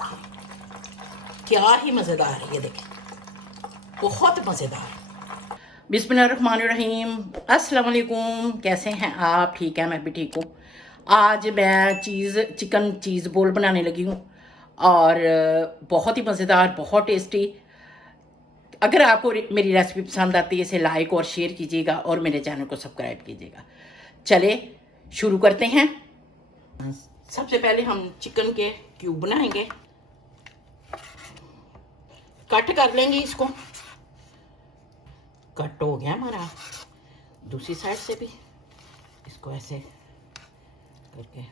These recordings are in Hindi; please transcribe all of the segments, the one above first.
देखिए क्या ही मज़ेदार है, ये देखिए बहुत मज़ेदार। बिस्मिल्लाहिर्रहमानिर्रहीम, अस्सलाम वालेकुम। कैसे हैं आप? ठीक है, मैं भी ठीक हूँ। आज मैं चिकन चीज़ बोल बनाने लगी हूँ और बहुत ही मज़ेदार, बहुत टेस्टी। अगर आपको मेरी रेसिपी पसंद आती है इसे लाइक और शेयर कीजिएगा और मेरे चैनल को सब्सक्राइब कीजिएगा। चले शुरू करते हैं। सबसे पहले हम चिकन के क्यूब बनाएंगे, कट कर लेंगे इसको। कट हो गया हमारा, दूसरी साइड से भी इसको ऐसे करके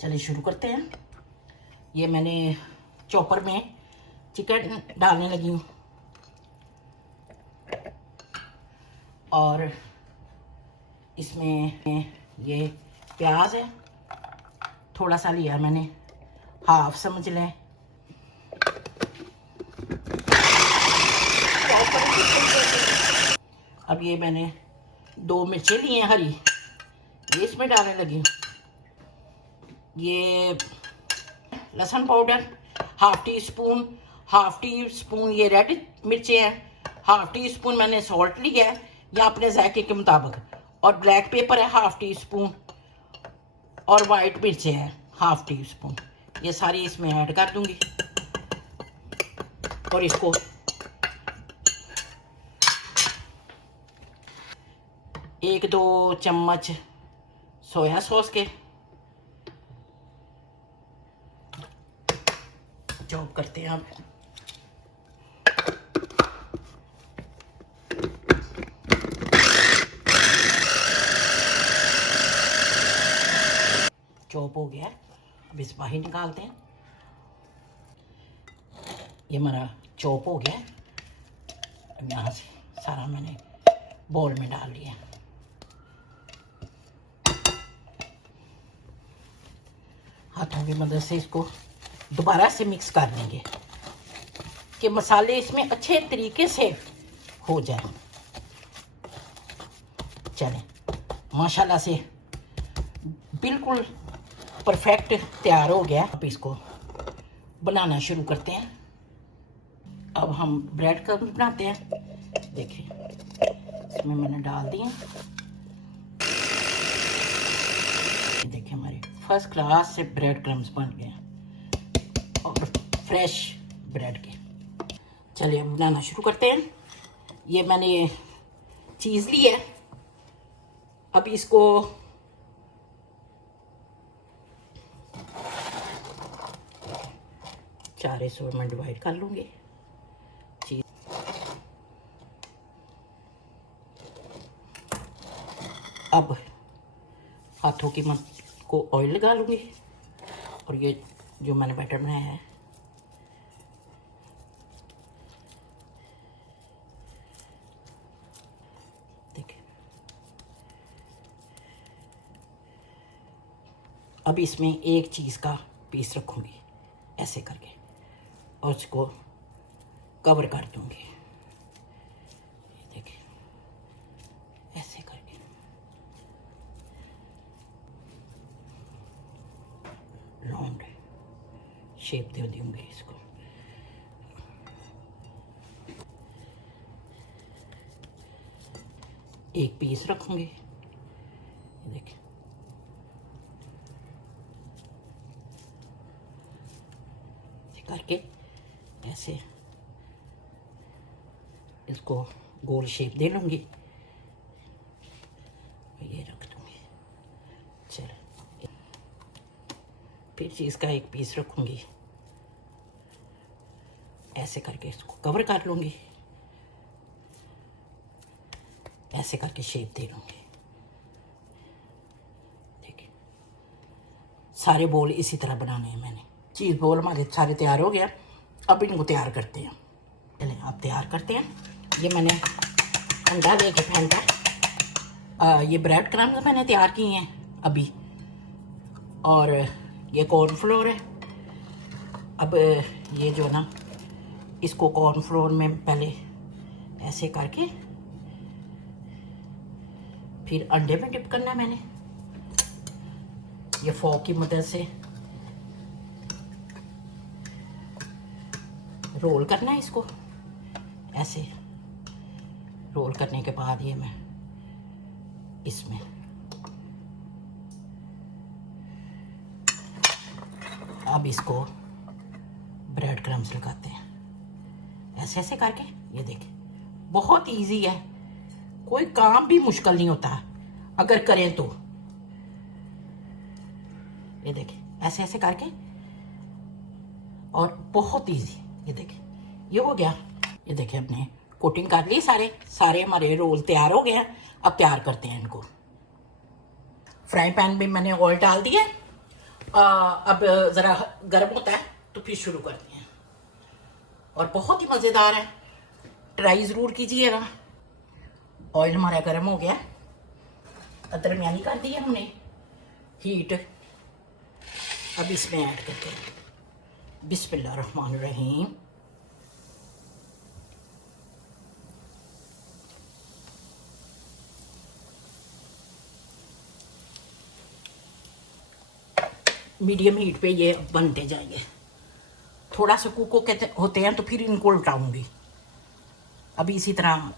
चलिए शुरू करते हैं। ये मैंने चॉपर में चिकन डालने लगी हूँ और इसमें ये प्याज है, थोड़ा सा लिया मैंने, हाफ समझ लें। अब ये मैंने 2 मिर्चें ली हैं हरी, ये इसमें डालने लगी। ये लहसुन पाउडर हाफ टी स्पून ये रेड मिर्चें हैं, हाफ टी स्पून मैंने सॉल्ट लिया है या अपने जायके के मुताबिक, और ब्लैक पेपर है हाफ टी स्पून, और वाइट मिर्चें हैं हाफ टी स्पून। ये सारी इसमें ऐड कर दूंगी और इसको एक 2 चम्मच सोया सॉस के चॉप करते हैं। अब चॉप हो गया, अब इस बाहर निकालते हैं। ये हमारा चॉप हो गया, अब यहाँ से सारा मैंने बोल में डाल लिया। हाथों की मदद से इसको दोबारा से मिक्स कर देंगे कि मसाले इसमें अच्छे तरीके से हो जाए। चलें, माशाल्लाह से बिल्कुल परफेक्ट तैयार हो गया। अब इसको बनाना शुरू करते हैं। अब हम ब्रेड क्रम्स बनाते हैं। देखिए इसमें मैंने डाल दिए, देखिए हमारे फर्स्ट क्लास से ब्रेड क्रम्स बन गए और फ्रेश ब्रेड के। चलिए अब बनाना शुरू करते हैं। ये मैंने चीज़ ली है, अब इसको चार हिस्सों में डिवाइड कर लूँगी। चीज़ अब हाथों की मदद को ऑयल लगा लूँगी और ये जो मैंने बैटर बनाया है देखिए, अब इसमें एक चीज़ का पीस रखूँगी ऐसे करके और उसको कवर कर दूँगी। देखिए ऐसे करके राउंड शेप दे दूँगी इसको। एक पीस रखूँगी, देखिए करके ऐसे इसको गोल शेप दे लूँगी, ये रख दूँगी। चलो फिर चीज़ का एक पीस रखूँगी, ऐसे करके इसको कवर कर लूँगी, ऐसे करके शेप दे लूँगी। देखिए सारे बोल इसी तरह बनाने हैं मैंने। चीज़ बोल हमारे सारे तैयार हो गया, अब इनको तैयार करते हैं। चलें अब तैयार करते हैं। ये मैंने अंडा लेके फेंटा, ये ब्रेड क्रम्स मैंने तैयार किए हैं अभी, और ये कॉर्नफ्लोर है। अब ये जो ना इसको कॉर्नफ्लोर में पहले ऐसे करके फिर अंडे में डिप करना है मैंने। ये फोक की मदद से रोल करना है इसको ऐसे। रोल करने के बाद ये मैं इसमें अब इसको ब्रेड क्रम्स लगाते हैं ऐसे ऐसे करके। ये देखिए बहुत इजी है, कोई काम भी मुश्किल नहीं होता अगर करें तो। ये देखिए ऐसे ऐसे करके और बहुत इजी। ये देखिए ये हो गया। ये देखिए अपने कोटिंग कर ली, सारे हमारे रोल तैयार हो गए हैं। अब तैयार करते हैं इनको। फ्राई पैन में मैंने ऑयल डाल दिया। अब ज़रा गर्म होता है तो फिर शुरू करते हैं। और बहुत ही मज़ेदार है, ट्राई ज़रूर कीजिएगा। ऑयल हमारा गर्म हो गया, दरमियानी कर दी है हमने हीट। अब इसमें ऐड करते हैं बिस्मिल्लाहिर्रहमानिर्रहीम। मीडियम हीट पे ये बनते जाएंगे। थोड़ा सा कुक कहते होते हैं तो फिर इनको उल्टाऊंगी। अभी इसी तरह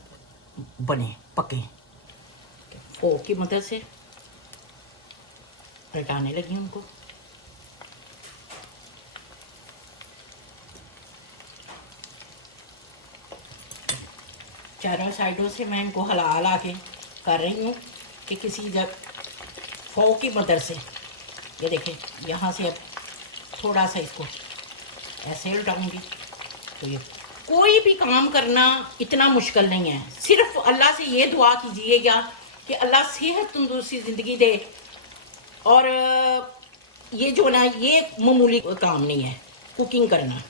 बने पके, फोर्क की मदद से पलटाने लगी उनको। चारों साइडों से मैं इनको हिला के कर रही हूँ कि किसी जगह फोर्क की मदद से। ये देखें यहाँ से अब थोड़ा सा इसको ऐसे उल्टाऊंगी। तो ये कोई भी काम करना इतना मुश्किल नहीं है, सिर्फ अल्लाह से ये दुआ कीजिएगा कि अल्लाह सेहत तंदुरुस्ती ज़िंदगी दे। और ये जो ना ये मामूली काम नहीं है कुकिंग करना।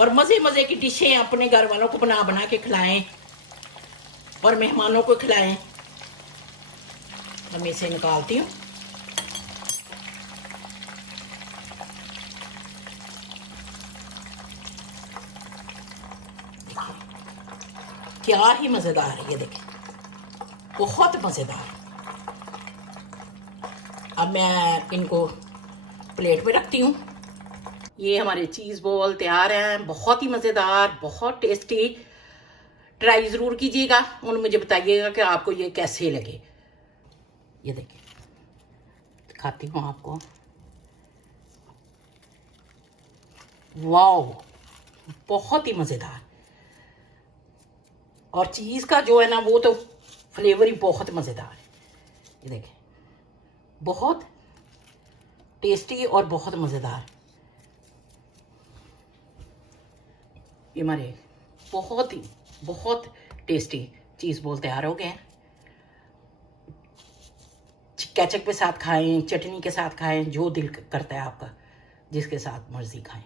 और मज़े मज़े की डिशें अपने घर वालों को बना के खिलाएं और मेहमानों को खिलाएं। मैं इसे निकालती हूँ। क्या ही मज़ेदार है, ये देखें बहुत मज़ेदार। अब मैं इनको प्लेट पे रखती हूँ। ये हमारे चीज़ बॉल तैयार हैं, बहुत ही मज़ेदार, बहुत टेस्टी। ट्राई ज़रूर कीजिएगा और मुझे बताइएगा कि आपको ये कैसे लगे। ये देखिए दिखाती हूँ आपको। वाओ बहुत ही मज़ेदार। और चीज़ का जो है ना वो तो फ्लेवर ही बहुत मज़ेदार है। ये देखें बहुत टेस्टी और बहुत मज़ेदार। ये हमारे बहुत टेस्टी चीज़ बॉल तैयार हो गए हैं। केचप के साथ खाएं, चटनी के साथ खाएं, जो दिल करता है आपका, जिसके साथ मर्जी खाएं।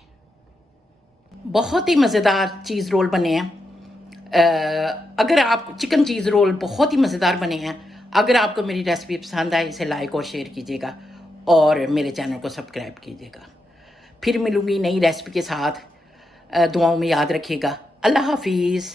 बहुत ही मज़ेदार चीज़ रोल बने हैं। अगर आप चिकन चीज़ रोल बहुत ही मज़ेदार बने हैं। अगर आपको मेरी रेसिपी पसंद आए इसे लाइक और शेयर कीजिएगा और मेरे चैनल को सब्सक्राइब कीजिएगा। फिर मिलूंगी नई रेसिपी के साथ। दुआओं में याद रखिएगा। अल्लाह हाफिज़।